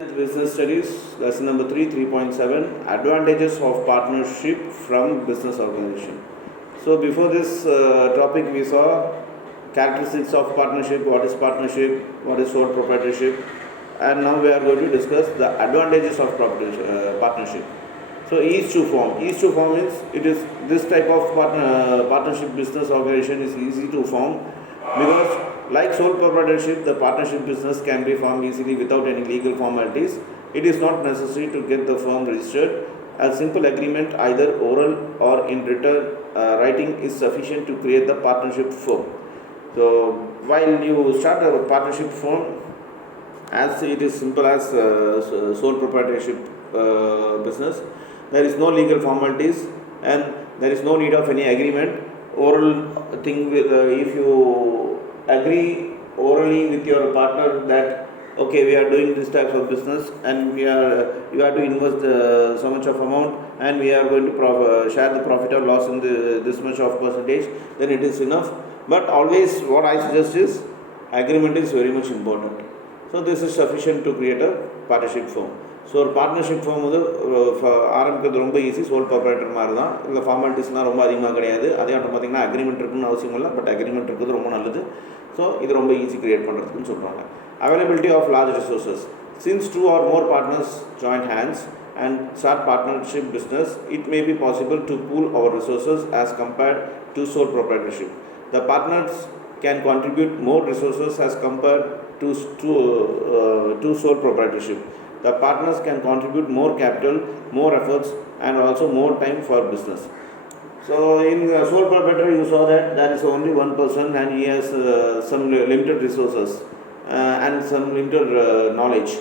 Business Studies, lesson number 3, 3.7, Advantages of Partnership from Business Organization. So before this topic we saw characteristics of partnership, what is sole proprietorship, and now we are going to discuss the advantages of partnership. So each to form means it is this type of partnership business organization is easy to form because like sole proprietorship, the partnership business can be formed easily without any legal formalities. It is not necessary to get the firm registered. A simple agreement, either oral or in written writing, is sufficient to create the partnership firm. So while you start a partnership firm, as it is simple as sole proprietorship business, there is no legal formalities and there is no need of any agreement. Oral thing with if you agree orally with your partner that okay, we are doing this type of business and you have to invest so much of amount and we are going to share the profit or loss in this much of percentage, then it is enough. But always what I suggest is agreement is very much important. So this is sufficient to create a partnership firm. So ஒரு partnership form வந்து ஆரம்பிக்கிறது ரொம்ப easy, soul ப்ராப்ரைட்டர் மாதிரி தான். இல்லை ஃபார்மாலிட்டிஸ்லாம் ரொம்ப அதிகமாக கிடையாது. அதே மட்டும் பார்த்திங்கன்னா அக்ரிமெண்ட் இருக்குன்னு அவசியம் இல்லை, பட் அக்ரிமெண்ட் இருக்குது ரொம்ப நல்லது. ஸோ இது ரொம்ப ஈஸி க்ரியேட் பண்ணுறதுக்குன்னு சொல்கிறாங்க. Availability of large resources. Since 2 or more partners join hands and start partnership business, it may be possible to pool our resources as compared to sole proprietorship. The partners can contribute more resources as compared to sole proprietorship. The partners can contribute more capital, more efforts, and also more time for business. So in sole proprietor, you saw that there is only one person and he has some limited resources and some limited knowledge.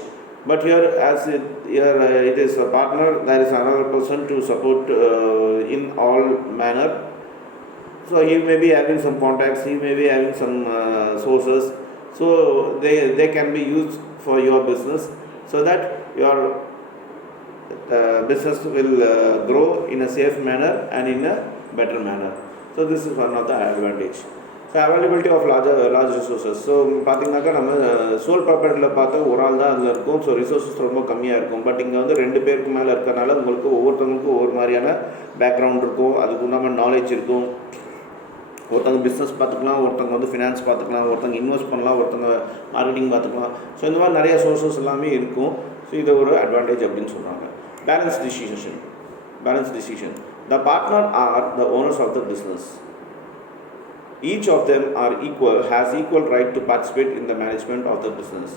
But here, as it is a partner, there is another person to support in all manner. So he may be having some contacts, he may be having some sources. So they can be used for your business, so that your business will grow in a safe manner and in a better manner. So this is one of the advantage. So availability of large resources. So பார்த்திங்கனாக்கா நம்ம சோல் ப்ராப்பர்ட்டியில் பார்த்தா ஒரு ஆள் தான் அதில் இருக்கும். So resources ரொம்ப கம்மியாக இருக்கும். பட் இங்கே வந்து 2 பேருக்கு மேலே இருக்கிறனால உங்களுக்கு ஒவ்வொருத்தவங்களுக்கும் ஒவ்வொரு மாதிரியான பேக்ரவுண்ட் இருக்கும், அதுக்கு உண்டான நாலேஜ் இருக்கும். ஒருத்தவங்க பிஸ்னஸ் பார்த்துக்கலாம், ஒருத்தவங்க வந்து ஃபினான்ஸ் பார்த்துக்கலாம், ஒருத்தவங்க இன்வெஸ்ட் பண்ணலாம், ஒருத்தவங்க மார்க்கெட்டிங் பார்த்துக்கலாம். ஸோ இந்த மாதிரி நிறைய சோர்ஸஸ் எல்லாமே இருக்கும். ஸோ இது ஒரு அட்வான்டேஜ் அப்படின்னு சொல்கிறாங்க. Balance decision. The partner are the owners of the business. Each of them has equal right to participate in the management of the business.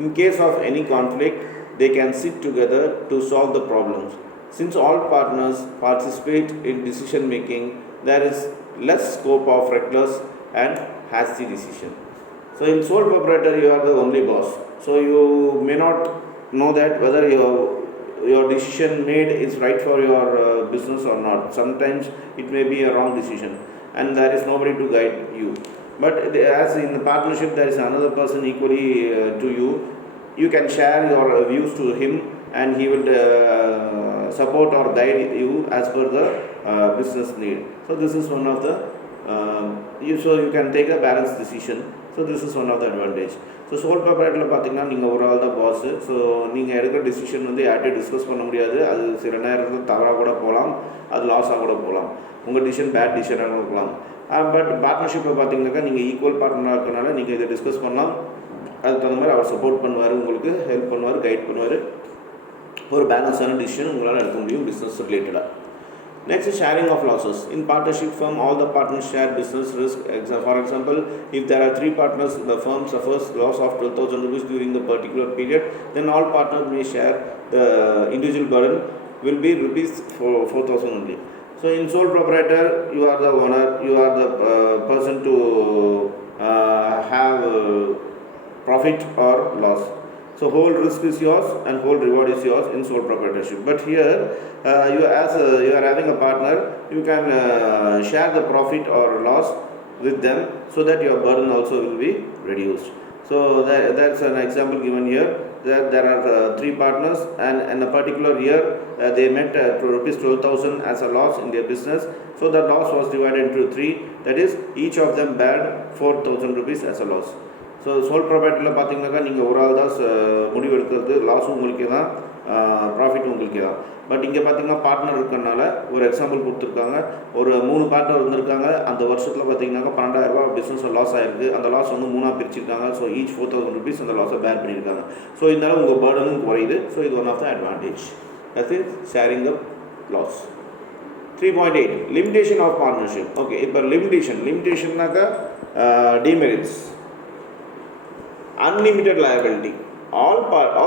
In case of any conflict, they can sit together to solve the problems. Since all partners participate in decision making, there is less scope of reckless and hasty decision. So in sole proprietor, you are the only boss. So you may not know that whether your decision made is right for your business or not. Sometimes it may be a wrong decision and there is nobody to guide you. But as in the partnership, there is another person equally to you. You can share your views to him and he will support or guide you as per the business need. So this is one of the you can take a balanced decision. So this is one of the advantage. So sole ப்ராப்பர்ட்டியில் பார்த்தீங்கன்னா நீங்கள் ஒரு ஆள் தான் pass. So நீங்கள் எடுக்கிற டிசிஷன் வந்து யார்கிட்டையும் டிஸ்கஸ் பண்ண முடியாது. அது சில நேரத்தில் தவறாக கூட போகலாம், அது லாஸாக கூட போகலாம், உங்கள் டிசிஷன் பேட் டிசிஷனாக இருக்கலாம். பட் பார்ட்னர்ஷிப்பில் பார்த்தீங்கன்னாக்கா நீங்கள் ஈக்குவல் பார்ட்னராக இருக்கிறனால நீங்கள் இதை டிஸ்கஸ் பண்ணலாம். அதுக்கு தகுந்த மாதிரி அவர் சப்போர்ட் பண்ணுவார், உங்களுக்கு ஹெல்ப் பண்ணுவார், கைட் பண்ணுவார். ஒரு பேலன்ஸான டிசிஷன் உங்களால் எடுக்க முடியும் பிஸ்னஸ் ரிலேட்டடாக. Next is sharing of losses. In partnership firm, all the partners share business risk. For example, if there are 3 partners, the firm suffers loss of 12,000 rupees during the particular period, then all partners may share. The individual burden will be rupees 4,000 only. So in sole proprietor, you are the owner, you are the person to have profit or loss. So whole risk is yours and whole reward is yours in sole proprietorship. But here, you are having a partner, you can share the profit or loss with them so that your burden also will be reduced. So that's an example given here. That there are 3 partners and in a particular year they met rupees 12,000 as a loss in their business. So the loss was divided into 3. That is, each of them bared 4,000 rupees as a loss. So sole ப்ராப்பர்ட்டியில் பார்த்தீங்கன்னாக்கா நீங்கள் ஒரு ஆள் தான் முடிவு எடுக்கிறது, லாஸும் உங்களுக்கே தான், ப்ராஃபிட்டும் உங்களுக்கே தான். பட் இங்கே பார்த்தீங்கன்னா பார்ட்னர் இருக்கிறனால ஒரு எக்ஸாம்பிள் கொடுத்துருக்காங்க. ஒரு 3 பார்ட்னர் வந்திருக்காங்க. அந்த வருஷத்தில் பார்த்தீங்கன்னாக்கா 12,000 பிஸ்னஸ் லாஸ் ஆகிருக்கு. அந்த லாஸ் வந்து 3ஆக பிரிச்சிருக்காங்க. ஸோ ஈச் 4,000 rupees அந்த லாஸை பேர் பண்ணியிருக்காங்க. ஸோ இதனால் உங்கள் பேர்டனும் குறையுது. ஸோ இது one of the advantage. That is sharing the loss. 3.8 limitation of partnership. Okay, இப்போ லிமிடேஷன்னாக்கா demerits. Unlimited liability. All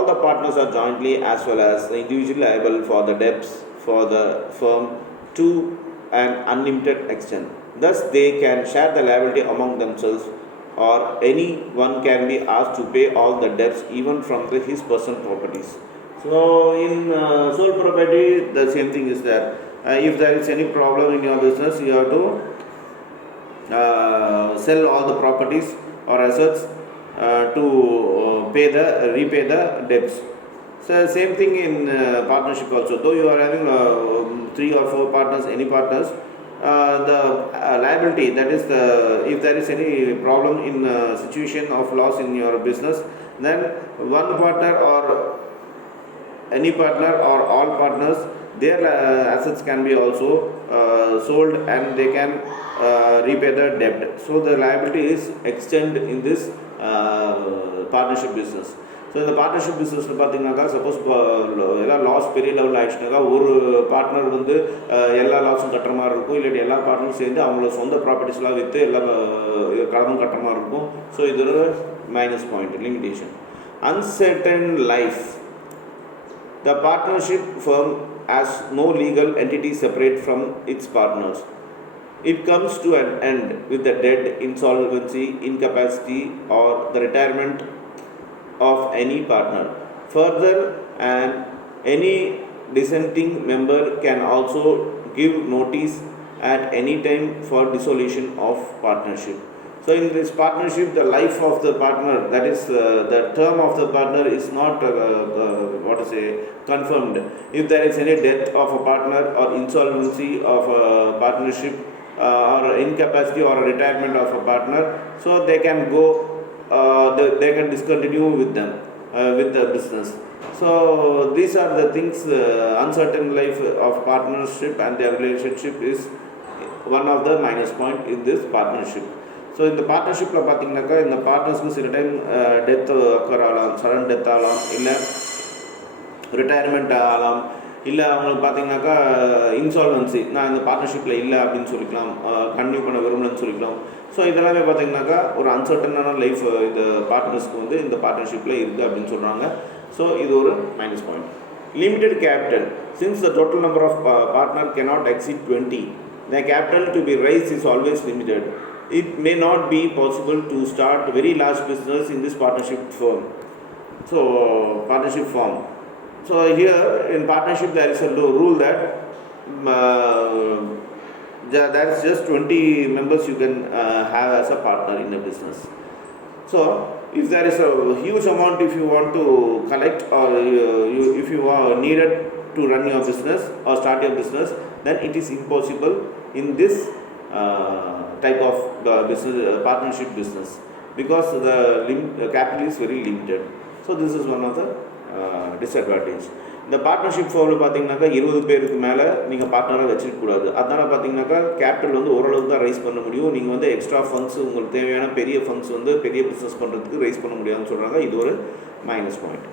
the partners are jointly as well as individually liable for the debts for the firm to an unlimited extent. Thus, they can share the liability among themselves, or anyone can be asked to pay all the debts even from his personal properties. So, in sole property, the same thing is there. If there is any problem in your business, you have to sell all the properties or assets to repay the debts. So same thing in partnership also. Though you are having 3 or 4 partners, any partners, the liability, that is if there is any problem in situation of loss in your business, then one partner or any partner or all partners, their assets can be also sold and they can repay the debt. So the liability is extended in this partnership business. So இந்த பார்ட்னர்ஷிப் பிஸ்னஸில் பார்த்தீங்கன்னாக்கா சப்போஸ் எல்லாம் லாஸ் பெரிய லெவலில் ஆகிடுச்சுனாக்கா ஒரு பார்ட்னர் வந்து எல்லா லாஸும் கட்டுற மாதிரி இருக்கும், இல்லாட்டி எல்லா பார்ட்னரும் சேர்ந்து அவங்களோட சொந்த ப்ராப்பர்ட்டிஸ்லாம் விற்று எல்லா கடனும் கட்டுற மாதிரி இருக்கும். ஸோ இது ஒரு minus point, limitation. Uncertain life. The partnership firm has no legal entity separate from its partners. It comes to an end with the death, insolvency, incapacity, or the retirement of any partner. Further, any dissenting member can also give notice at any time for dissolution of partnership. So in this partnership, the life of the partner, that is the term of the partner is not confirmed. If there is any death of a partner or insolvency of a partnership or incapacity or retirement of a partner, so they can go, they can discontinue with them, with the business. So these are the things. Uncertain life of partnership and their relationship is one of the minus point in this partnership. So இந்த பார்ட்னர்ஷிப்பில் பார்த்தீங்கன்னாக்கா இந்த பார்ட்னர்ஸ்க்கு சில time death occur ஆகலாம், sudden death ஆகலாம், இல்லை ரிட்டையர்மெண்ட் ஆகலாம், இல்லை அவங்களுக்கு பார்த்தீங்கன்னாக்கா இன்சால்வன்சி, நான் இந்த பார்ட்னர்ஷிப்பில் இல்லை அப்படின்னு சொல்லிக்கலாம், கன்டினியூ பண்ண விரும்பலன்னு சொல்லிக்கலாம். ஸோ இதெல்லாமே பார்த்தீங்கன்னாக்கா ஒரு அன்சர்டனான லைஃப் இந்த பார்ட்னர்ஸ்க்கு வந்து இந்த பார்ட்னர்ஷிப்பில் இருக்குது அப்படின்னு சொல்கிறாங்க. ஸோ இது ஒரு minus point. Limited capital. Since the total number of partner cannot exceed 20, the capital to be raised is always limited. It may not be possible to start very large business in this partnership firm. So partnership firm. So here in partnership there is a rule that there is just 20 members you can have as a partner in a business. So if there is a huge amount, if you want to collect or if you are needed to run your business or start your business, then it is impossible in this type of business, partnership business, because the capital is very limited. So this is one of the disadvantage. இந்த பார்ட்னர்ஷிப் ஃபோமில் பார்த்தீங்கன்னாக்கா 20 பேருக்கு மேலே நீங்கள் பார்ட்னராக வச்சுருக்கக்கூடாது. அதனால் பார்த்தீங்கன்னாக்கா கேபிட்டல் வந்து ஓரளவுக்கு தான் ரைஸ் பண்ண முடியும். நீங்கள் வந்து எக்ஸ்ட்ரா ஃபண்ட்ஸ், உங்களுக்கு தேவையான பெரிய ஃபண்ட்ஸ் வந்து பெரிய பிஸ்னஸ் பண்ணுறதுக்கு ரைஸ் பண்ண முடியாதுன்னு சொல்கிறாங்க. இது ஒரு மைனஸ் பாயிண்ட்.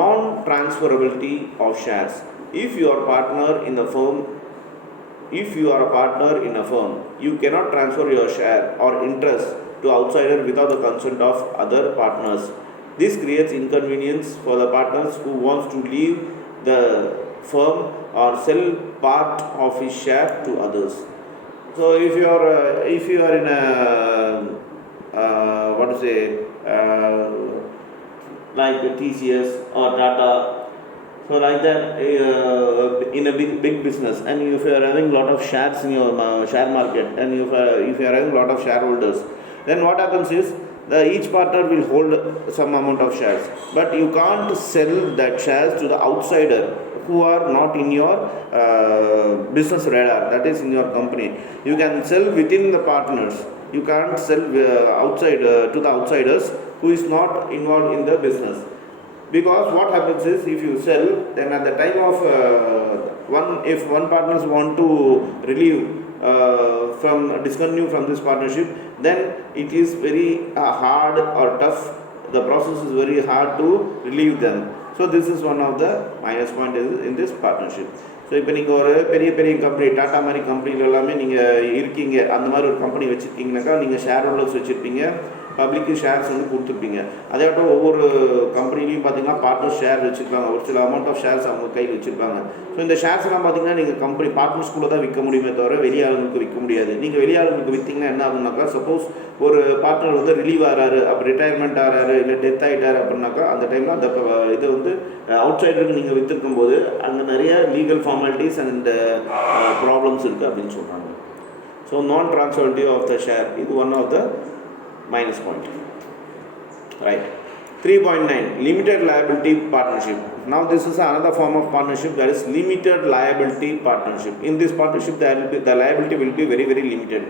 நான் transferability of shares. If you are a partner in a firm, you cannot transfer your share or interest to outsider without the consent of other partners. This creates inconvenience for the partners who wants to leave the firm or sell part of his share to others. So if you are in a like TCS or Tata, so like that, in a big business, and if you are having lot of shares in your share market, and if you are having lot of shareholders, then what happens is each partner will hold some amount of shares, but you can't sell that shares to the outsider who are not in your business radar, that is in your company. You can sell within the partners, you can't sell outside to the outsiders who is not involved in the business. Because what happens is, if you sell, then at the time of if one partners want to relieve from discontinue from this partnership, then it is very hard or tough. The process is very hard to relieve them. So this is one of the minus point in this partnership. So இப்போ நீங்கள் ஒரு பெரிய பெரிய company, tata மாதிரி கம்பெனியில் எல்லாமே நீங்கள் இருக்கீங்க, அந்த மாதிரி ஒரு கம்பெனி வச்சுருக்கீங்கனாக்கா நீங்கள் ஷேர் ஹோல்டர்ஸ் வச்சுருப்பீங்க, பப்ளிக்கு ஷேர்ஸ் வந்து கொடுத்துருப்பீங்க. அதேட்டும் ஒவ்வொரு கம்பெனிலையும் பார்த்தீங்கன்னா பார்ட்னர்ஸ் ஷேர் வச்சுருப்பாங்க, ஒரு சில அமௌண்ட் ஆஃப் ஷேர்ஸ் அவங்க கையில் வச்சுருப்பாங்க. ஸோ இந்த ஷேர்ஸ்லாம் பார்த்தீங்கன்னா நீங்கள் கம்பெனி பார்ட்னர்ஸ்குள்ளே தான் விற்க முடியுமே தவிர வெளியாளுங்களுக்கு விற்க முடியாது. நீங்கள் வெளியாளுங்களுக்கு விற்றீங்கன்னா என்ன ஆகுனாக்கா, சப்போஸ் ஒரு பார்ட்னர் வந்து ரிலீவ் ஆகிறாரு, அப்போ ரிட்டையர்மெண்ட் ஆகிறாரு, இல்லை டெத் ஆகிட்டார் அப்படின்னாக்கா, அந்த டைமில் அந்த இதை வந்து அவுட் சைடருக்கு நீங்கள் விற்றுருக்கும் போது அங்கே நிறைய லீகல் ஃபார்மாலிட்டிஸ் அண்ட் ப்ராப்ளம்ஸ் இருக்குது அப்படின்னு சொல்கிறாங்க. ஸோ நான் ட்ரான்ஸ்ஃபரபிலிட்டி ஆஃப் த ஷேர் இது one of the minus point. Right. 3.9 limited liability partnership. Now this is another form of partnership, that is limited liability partnership. In this partnership the liability will be very very limited.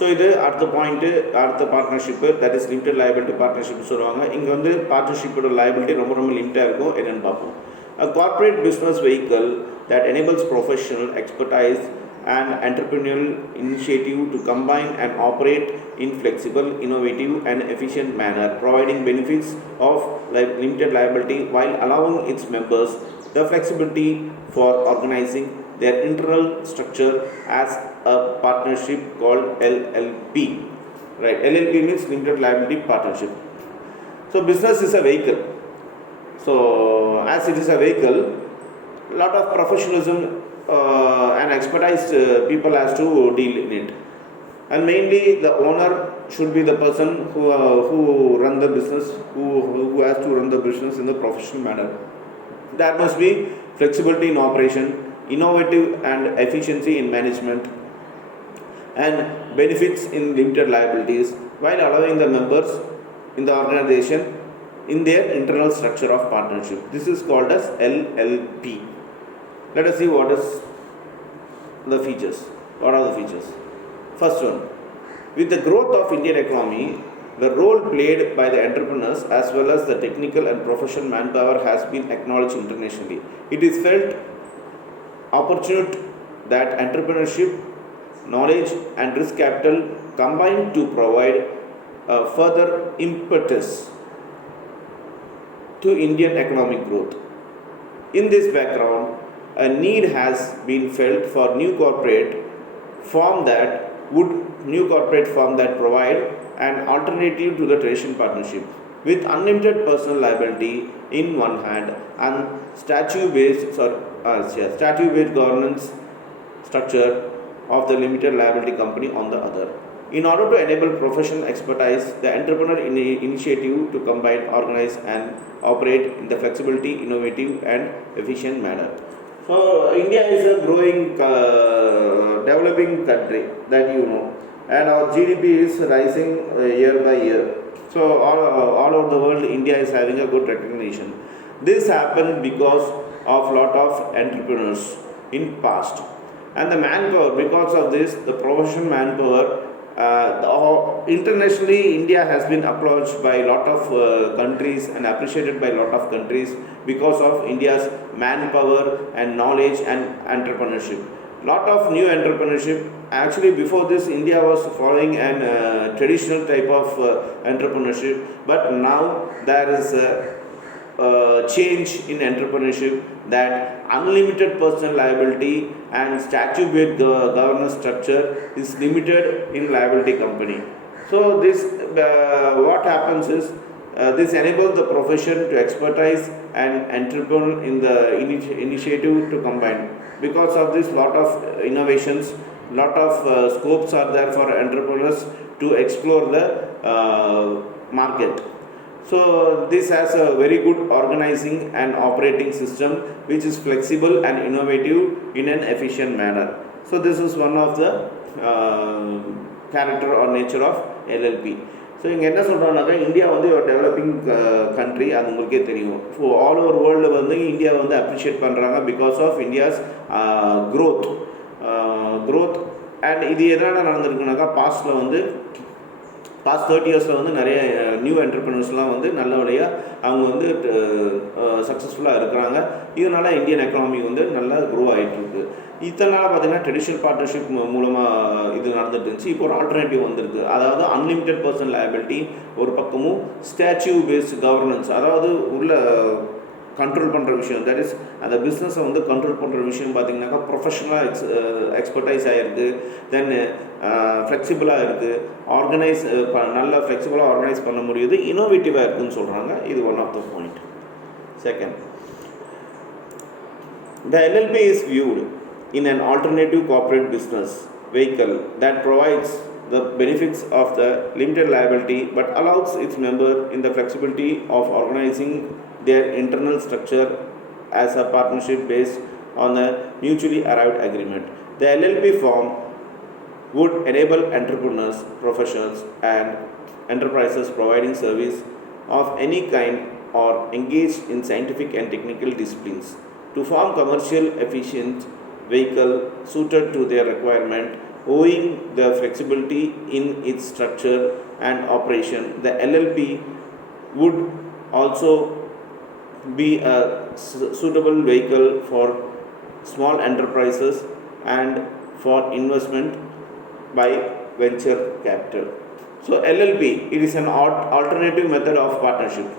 So இது அடுத்த பாயிண்ட், அடுத்த partnership, that is limited liability partnership சொல்லுவாங்க. இங்கே வந்து பார்ட்னர்ஷிப்போட liability ரொம்ப ரொம்ப லிமிட்டாக இருக்கும். என்னென்னு பார்ப்போம். A corporate business vehicle that enables professional expertise and entrepreneurial initiative to combine and operate in flexible, innovative and efficient manner, providing benefits of limited liability while allowing its members the flexibility for organizing their internal structure as a partnership called LLP. Right, LLP means limited liability partnership. So business is a vehicle. So as it is a vehicle, lot of professionalism and expertise people has to deal in it, and mainly the owner should be the person who run the business, who has to run the business in the professional manner. There must be flexibility in operation, innovative and efficiency in management, and benefits in limited liabilities while allowing the members in the organization in their internal structure of partnership. This is called as LLP. Let us see what is the features. What are the features? First one, with the growth of Indian economy, the role played by the entrepreneurs as well as the technical and professional manpower has been acknowledged internationally. It is felt opportune that entrepreneurship, knowledge and risk capital combine to provide a further impetus to Indian economic growth. In this background, a need has been felt for new corporate form that provide an alternative to the traditional partnership with unlimited personal liability in one hand and statute-based governance structure of the limited liability company on the other. In order to enable professional expertise, the entrepreneur initiative to combine, organize and operate in the flexibility, innovative and efficient manner. So India is a growing, developing country, that you know, and our GDP is rising year by year. So all over the world, India is having a good recognition. This happened because of lot of entrepreneurs in past, and the manpower. Because of this, the professional manpower. Internationally, India has been acknowledged by a lot of countries and appreciated by a lot of countries because of India's manpower and knowledge and entrepreneurship. Lot of new entrepreneurship. Actually, before this, India was following an traditional type of entrepreneurship, but now there is a change in entrepreneurship, that unlimited personal liability and statute-based governance structure is limited in liability company. So this what happens is this enables the profession to expertise and entrepreneur in the initiative to combine. Because of this, lot of innovations, lot of scopes are there for entrepreneurs to explore the market. So this has a very good organizing and operating system which is flexible and innovative in an efficient manner. So this is one of the character or nature of LLP. So இங்கே என்ன சொல்கிறாங்கனாக்கா, இந்தியா வந்து ஒரு developing country, அது உங்களுக்கே தெரியும். So all over world வந்து India வந்து அப்ரிஷியேட் பண்ணுறாங்க because of India's growth. And இது எதனால் நடந்திருக்குனாக்கா, பாஸ்ட்டில் வந்து பாஸ்ட் 30 இயர்ஸில் வந்து நிறைய நியூ என்டர்பிரினர்ஸ்லாம் வந்து நல்லபடியாக அவங்க வந்து சக்ஸஸ்ஃபுல்லாக இருக்கிறாங்க. இதனால் இந்தியன் எக்கனாமி வந்து நல்லா க்ரோ ஆகிட்டுருக்கு. இத்தனை நாள் பார்த்திங்கன்னா ட்ரெடிஷ்னல் பார்ட்னர்ஷிப் மூலமாக இது நடந்துட்டு இருந்துச்சு. இப்போ ஒரு ஆல்டர்னேட்டிவ் வந்துருக்கு. அதாவது அன்லிமிட்டெட் பர்சனல் லையபிலிட்டி ஒரு பக்கமும் ஸ்டாச்சு பேஸ்டு கவர்னன்ஸ், அதாவது உள்ள கண்ட்ரோல் பண்ணுற விஷயம், தட் இஸ் அந்த பிஸ்னஸை வந்து கண்ட்ரோல் பண்ணுற விஷயம் பார்த்திங்கனாக்கா ப்ரொஃபஷனலாக எக்ஸ்பர்டைஸ் ஆகிருக்கு. தென் ஃப்ளெக்சிபிளாக இருக்குது, ஆர்கனைஸ் நல்லா ஃப்ளெக்சிபிளாக ஆர்கனைஸ் பண்ண முடியுது, இன்னோவேட்டிவாக இருக்குதுன்னு சொல்கிறாங்க. இது one of the point. Second, the LLP is viewed in an alternative corporate business vehicle that provides the benefits of the limited liability but allows its member in the flexibility of organizing their internal structure as a partnership based on a mutually arrived agreement. The LLP form would enable entrepreneurs, professionals and enterprises providing service of any kind or engaged in scientific and technical disciplines to form commercial efficient vehicle suited to their requirement. Owing the flexibility in its structure and operation, the LLP would also be a suitable vehicle for small enterprises and for investment by venture capital. So LLP, it is an alternative method of partnership.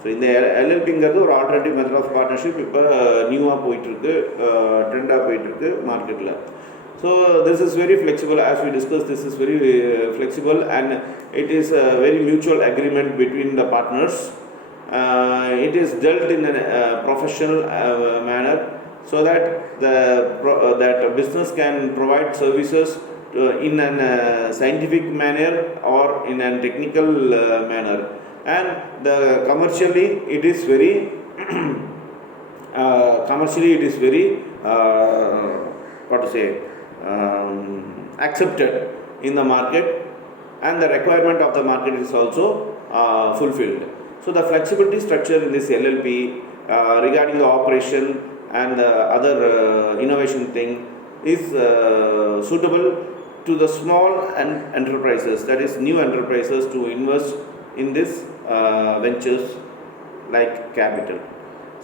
So இந்த எல்எல்பிங்கிறது ஒரு alternative method of partnership இப்போ நியூவாக போயிட்டுருக்கு, ட்ரெண்டாக போயிட்டுருக்கு மார்க்கெட்டில். So this is very flexible. As we discuss, this is very flexible and it is a very mutual agreement between the partners. It is dealt in a professional manner so that that business can provide services in a scientific manner or in a technical manner. And the commercially it is very what to say, accepted in the market, and the requirement of the market is also fulfilled. So the flexibility structure in this LLP regarding the operation and the other innovation thing is suitable to the small enterprises, that is new enterprises, to invest in this ventures like capital.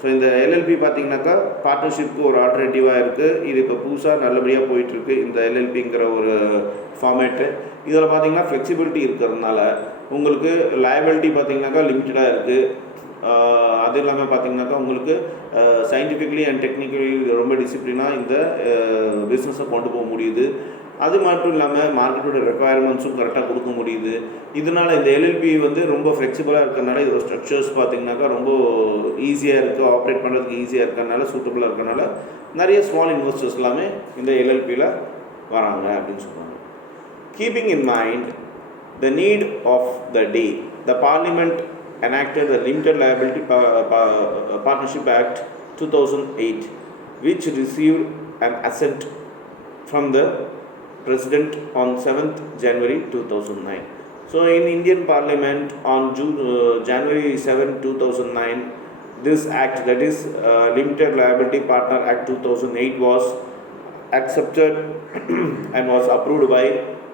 So இந்த எல்எல்பி பார்த்திங்கனாக்கா பார்ட்னர்ஷிப்க்கு ஒரு ஆல்டர்னேட்டிவாக இருக்குது. இது இப்போ புதுசாக நல்லபடியாக போயிட்டுருக்கு இந்த எல்எல்பிங்கிற ஒரு ஃபார்மேட்டு. இதில் பார்த்திங்கன்னா ஃப்ளெக்சிபிலிட்டி இருக்கிறதுனால உங்களுக்கு லயபிலிட்டி பார்த்திங்கனாக்கா லிமிட்டடாக இருக்குது. அது இல்லாமல் பார்த்திங்கனாக்கா உங்களுக்கு சயின்டிஃபிக்லி அண்ட் டெக்னிக்கலி ரொம்ப டிசிப்ளினாக இந்த பிஸ்னஸை கொண்டு போக முடியுது. அது மட்டும் இல்லாமல் மார்க்கெட்டோட ரெக்குவயர்மெண்ட்ஸும் கரெக்டாக கொடுக்க முடியுது. இதனால் இந்த எல்எல்பி வந்து ரொம்ப ஃப்ளெக்சிபிளாக இருக்கிறனால இதோட ஸ்ட்ரக்சர்ஸ் பார்த்திங்கனாக்கா ரொம்ப ஈஸியாக இருக்குது, ஆப்ரேட் பண்ணுறதுக்கு ஈஸியாக இருக்கிறனால, சூட்டபுளாக இருக்கிறனால நிறைய ஸ்மால் இன்வெஸ்டர்ஸ் எல்லாமே இந்த எல்எல்பியில் வராங்க அப்படின்னு சொல்கிறாங்க. Keeping in mind the need of the day, the parliament enacted the Limited Liability Partnership Act 2008, which received an assent from the President on 7th January 2009. So in Indian Parliament on January 7, 2009, this act, that is Limited Liability Partner Act 2008, was accepted and was approved by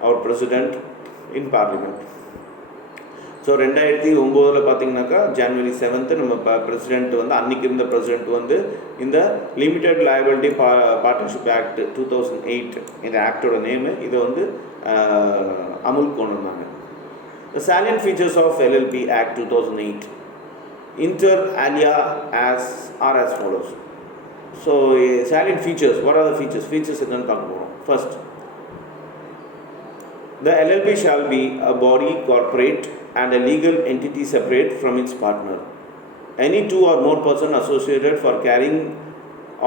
our President in Parliament. So 2009 பார்த்திங்கனாக்கா ஜனவரி 7 நம்ம பிரசிடெண்ட் வந்து அன்றைக்கி இருந்த பிரசிடெண்ட் வந்து இந்த limited liability partnership act 2008, இந்த ஆக்டோட நேமு, இதை வந்து அமுல் கொண்டு வந்தாங்க. The salient features of LLP Act 2008 inter alia are as follows. So salient features, what are the features? Features என்னன்னு பார்க்க போகிறோம். First, the LLP shall be a body corporate and a legal entity separate from its partner. Any two or more persons associated for carrying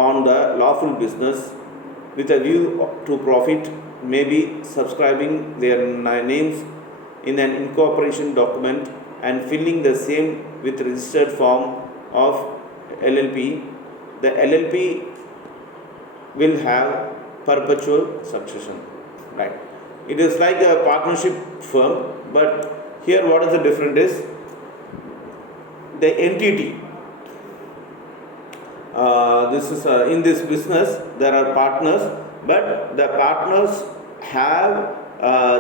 on the lawful business with a view to profit may be subscribing their names in an incorporation document and filling the same with registered form of LLP. The LLP will have perpetual succession. Right. It is like a partnership firm, but here what is the difference is the entity. This is in this business there are partners, but the partners have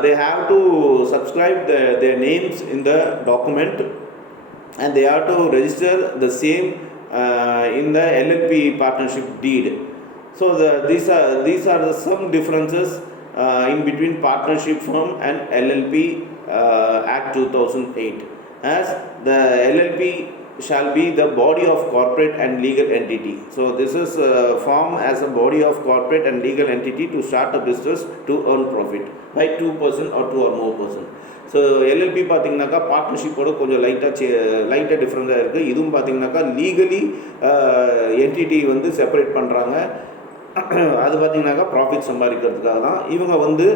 they have to subscribe their names in the document, and they have to register the same in the LLP partnership deed. So these are some differences in between partnership firm and LLP Act 2008. As the LLP shall be the body of corporate and legal entity. So this is formed as a body of corporate and legal entity to start a business to earn profit by 2% or 2 or more percent. So LLB பார்த்தீங்கன்னாக்கா பார்ட்னர்ஷிப்போட கொஞ்சம் லைட்டாக டிஃப்ரெண்ட்டாக இருக்குது. இதுவும் பார்த்தீங்கன்னாக்கா legally entity வந்து செப்பரேட் பண்ணுறாங்க. அது பார்த்தீங்கன்னாக்கா ப்ராஃபிட் சம்பாதிக்கிறதுக்காக தான். இவங்க வந்து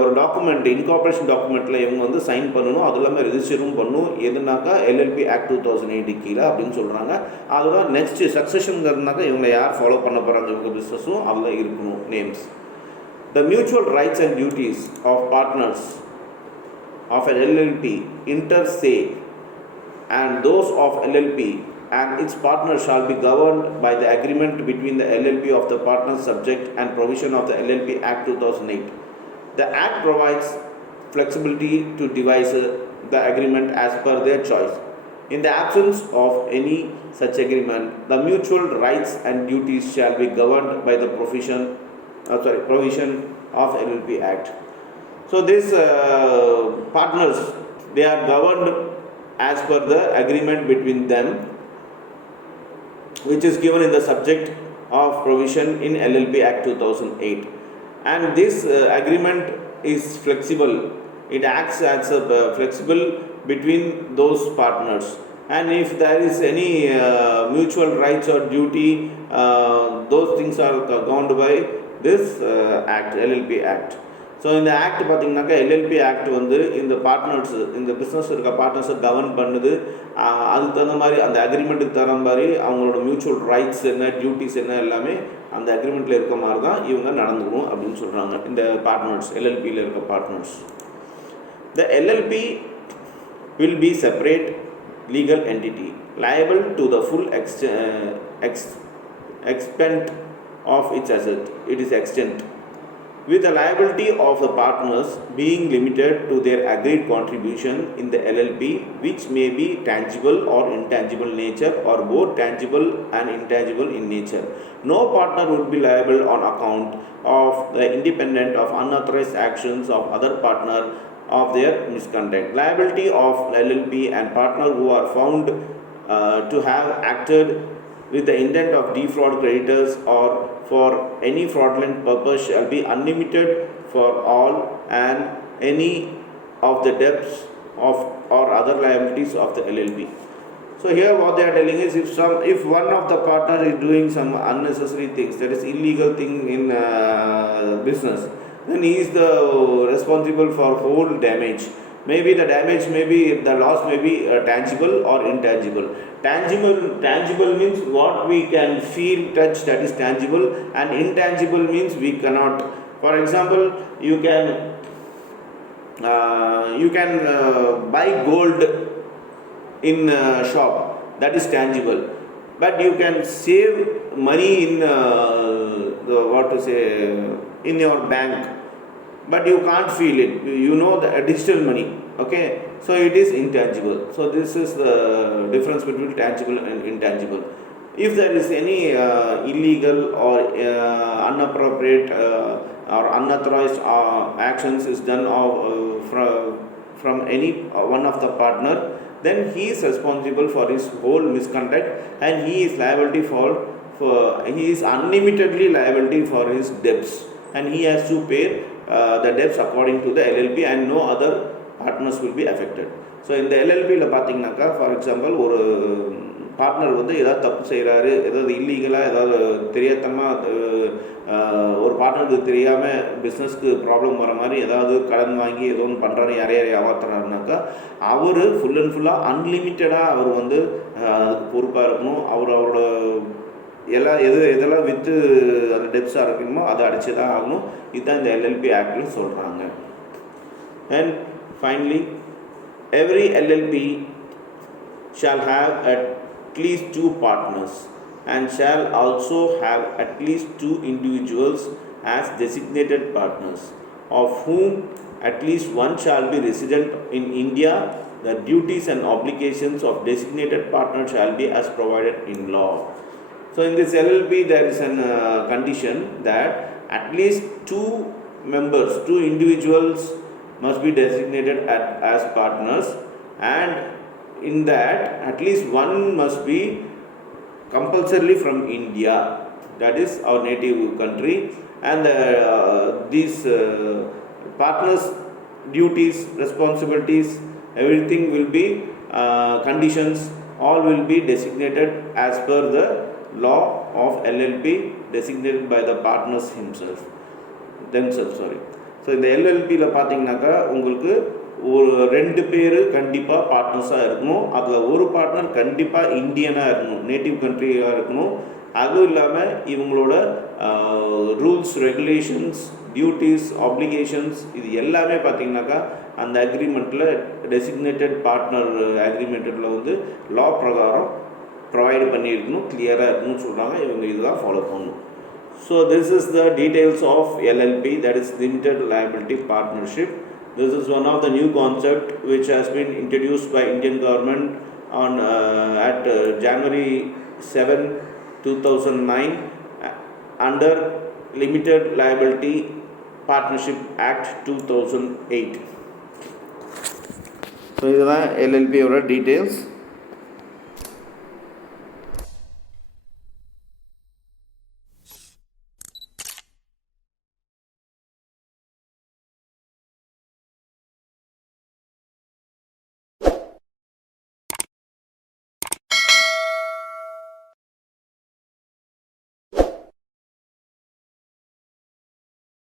ஒரு டாக்குமெண்ட், இன்கார்பரேஷன் டாக்குமெண்ட்டில் இவங்க வந்து சைன் பண்ணணும், அது இல்லாமல் ரெஜிஸ்டரும் பண்ணணும். எதுனாக்கா எல்எல்பி ஆக்ட் 2008 கீழே அப்படின்னு சொல்கிறாங்க. அதுதான் நெக்ஸ்ட் சக்ஸஷனுங்கிறதுனாக்கா இவங்க யார் ஃபாலோ பண்ண போகிறாங்க, இவங்க பிஸ்னஸும் அதில் இருக்கணும் names. The mutual rights and duties of partners of an LLP inter se, and those of LLP and its partners shall be governed by the agreement between the LLP of the partners subject and provision of the LLP Act 2008. The Act provides flexibility to devise the agreement as per their choice. In the absence of any such agreement, the mutual rights and duties shall be governed by the provision of LLP Act. So these partners, they are governed as per the agreement between them, which is given in the subject of provision in LLP Act 2008. And this agreement is flexible. It acts as a flexible between those partners. And if there is any mutual rights or duty, those things are governed by this Act, LLP Act. So இந்த ஆக்ட் பார்த்திங்கனாக்கா LLB act வந்து இந்த பார்ட்னர்ஸ், இந்த பிஸ்னஸ் இருக்க பார்ட்னர்ஸை கவர்ன் பண்ணுது. அதுக்கு தகுந்த மாதிரி அந்த அக்ரிமெண்ட்டுக்கு தகுந்த மாதிரி அவங்களோட மியூச்சுவல் ரைட்ஸ் என்ன, டியூட்டிஸ் என்ன, எல்லாமே அந்த அக்ரிமெண்ட்டில் இருக்க மாதிரி தான் இவங்க நடந்துக்கணும் அப்படின்னு சொல்கிறாங்க இந்த பார்ட்னர்ஸ், எல்எல்பியில் இருக்க பார்ட்னர்ஸ். த LLB will be separate legal entity liable to the full extent of its asset, it is extent, with the liability of the partners being limited to their agreed contribution in the LLP, which may be tangible or intangible nature or both tangible and intangible in nature. No partner would be liable on account of the independent of unauthorized actions of other partner of their misconduct. Liability of LLP and partner who are found to have acted with the intent of defraud creditors or for any fraudulent purpose shall be unlimited for all and any of the debts of or other liabilities of the LLP. So here what they are telling is, if one of the partner is doing some unnecessary things, that is illegal thing in business, then he is the responsible for whole damage. Maybe the damage, maybe the loss may be tangible or intangible. Tangible means what we can feel, touch, that is tangible, and intangible means we cannot. For example, you can buy gold in shop, that is tangible, but you can save money in in your bank, but you can't feel it. You know the digital money, okay? So it is intangible. So this is the difference between tangible and intangible. If there is any illegal or inappropriate or unauthorized actions is done from any one of the partner, then he is responsible for his whole misconduct, and he is he is unlimitedly liability for his debts, and he has to pay the debts according to the LLP, and no other partners will be affected. So இந்த எல்எல்பியில் பார்த்தீங்கன்னாக்கா, for example ஒரு பார்ட்னர் வந்து ஏதாவது தப்பு செய்கிறாரு, ஏதாவது இல்லீகலாக ஏதாவது தெரியாதமாக ஒரு பார்ட்னருக்கு தெரியாமல் பிஸ்னஸ்க்கு ப்ராப்ளம் வர மாதிரி ஏதாவது கடன் வாங்கி ஏதோ ஒன்று பண்ணுறாரு, யாரையாரை ஏமாத்துறாருனாக்கா, அவர் ஃபுல் அண்ட் ஃபுல்லாக அன்லிமிட்டடாக அவர் வந்து அதுக்கு பொறுப்பாக இருக்கணும். அவரோட எதெல்லாம் விற்று அந்த டெப்ஸாக இருக்கணுமோ அதை அடிச்சு தான் ஆகணும். இதுதான் இந்த எல்எல்பி ஆக்டில் சொல்கிறாங்க. And finally, every LLP shall have at least 2 partners and shall also have at least 2 individuals as designated partners. of whom at least one shall be resident in India, the duties and obligations of designated partner shall be as provided in law. So in this LLP there is an condition that at least two members, two individuals must be designated as partners, and in that at least one must be compulsorily from India, that is our native country, and these partners' duties, responsibilities, everything will be conditions, all will be designated as per the law of LLP designated by the partners themselves. So இந்த எல்எல்பியில் பார்த்தீங்கன்னாக்கா உங்களுக்கு ஒரு 2 பேர் கண்டிப்பாக பார்ட்னர்ஸாக இருக்கணும். அதில் ஒரு பார்ட்னர் கண்டிப்பாக இந்தியனாக இருக்கணும், நேட்டிவ் கண்ட்ரியாக இருக்கணும். அதுவும் இல்லாமல் இவங்களோட ரூல்ஸ், ரெகுலேஷன்ஸ், டியூட்டிஸ், ஆப்ளிகேஷன்ஸ் இது எல்லாமே பார்த்திங்கனாக்கா அந்த அக்ரிமெண்ட்டில் டெசிக்னேட்டட் பார்ட்னர் அக்ரிமெண்ட்டில் வந்து லா பிரகாரம் ப்ரொவைட் பண்ணியிருக்கணும், கிளியராக இருக்கணும்னு சொல்கிறாங்க. இவங்க இதுதான் ஃபாலோ பண்ணணும். So this is the details of LLP, that is limited liability partnership. This is one of the new concept which has been introduced by Indian government on at January 7, 2009 under Limited Liability Partnership Act 2008. So this is the LLP details.